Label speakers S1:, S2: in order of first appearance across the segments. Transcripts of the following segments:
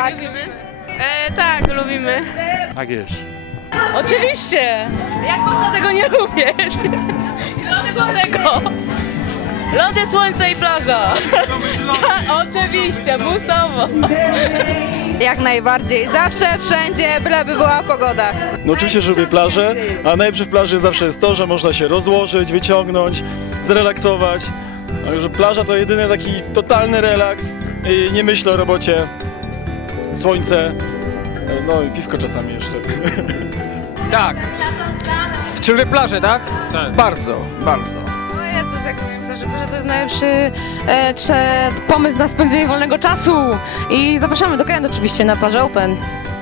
S1: Tak. Tak, lubimy.
S2: Tak jest.
S1: Oczywiście! Jak można tego nie lubić? Lody do tego! Lody, słońce i plaża! Oczywiście, musowo!
S3: Jak najbardziej. Zawsze, wszędzie, byleby była pogoda.
S4: No oczywiście, że lubię plażę, a najlepsze w plaży zawsze jest to, że można się rozłożyć, wyciągnąć, zrelaksować. A że plaża to jedyny taki totalny relaks i nie myślę o robocie. Słońce, no i piwko czasami jeszcze.
S5: Tak. Czy lubię plażę, tak?
S4: Tak.
S5: Bardzo, bardzo.
S3: O Jezus, jak lubię plażę, to jest najlepszy pomysł na spędzenie wolnego czasu. I zapraszamy do Kent oczywiście na plażę Open.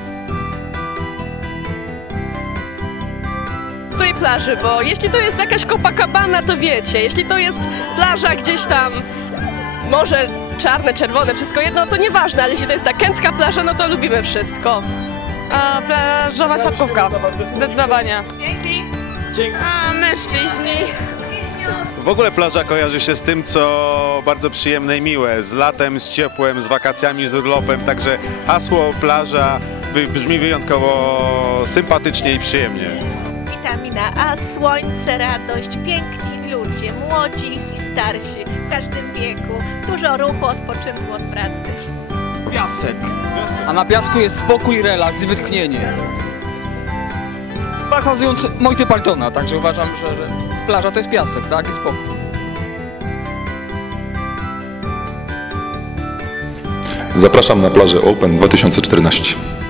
S1: Tej plaży, bo jeśli to jest jakaś Copacabana, to wiecie, jeśli to jest plaża gdzieś tam, morze czarne, czerwone, wszystko jedno, to nieważne, ale jeśli to jest ta kęcka plaża, no to lubimy wszystko. A plażowa siatkówka, zdecydowanie.
S3: Dzięki.
S1: A mężczyźni.
S2: W ogóle plaża kojarzy się z tym, co bardzo przyjemne i miłe, z latem, z ciepłem, z wakacjami, z urlopem, także hasło plaża brzmi wyjątkowo sympatycznie i przyjemnie.
S6: Witamina A, słońce, radość, piękni ludzie, młodzi i starsi, w każdym wieku, dużo ruchu, odpoczynku od pracy.
S5: Piasek. A na piasku jest spokój, relaks i wytchnienie. Parafrazując Monty Pythona, także uważam, że plaża to jest piasek, tak? I spokój.
S7: Zapraszam na plażę Open 2014.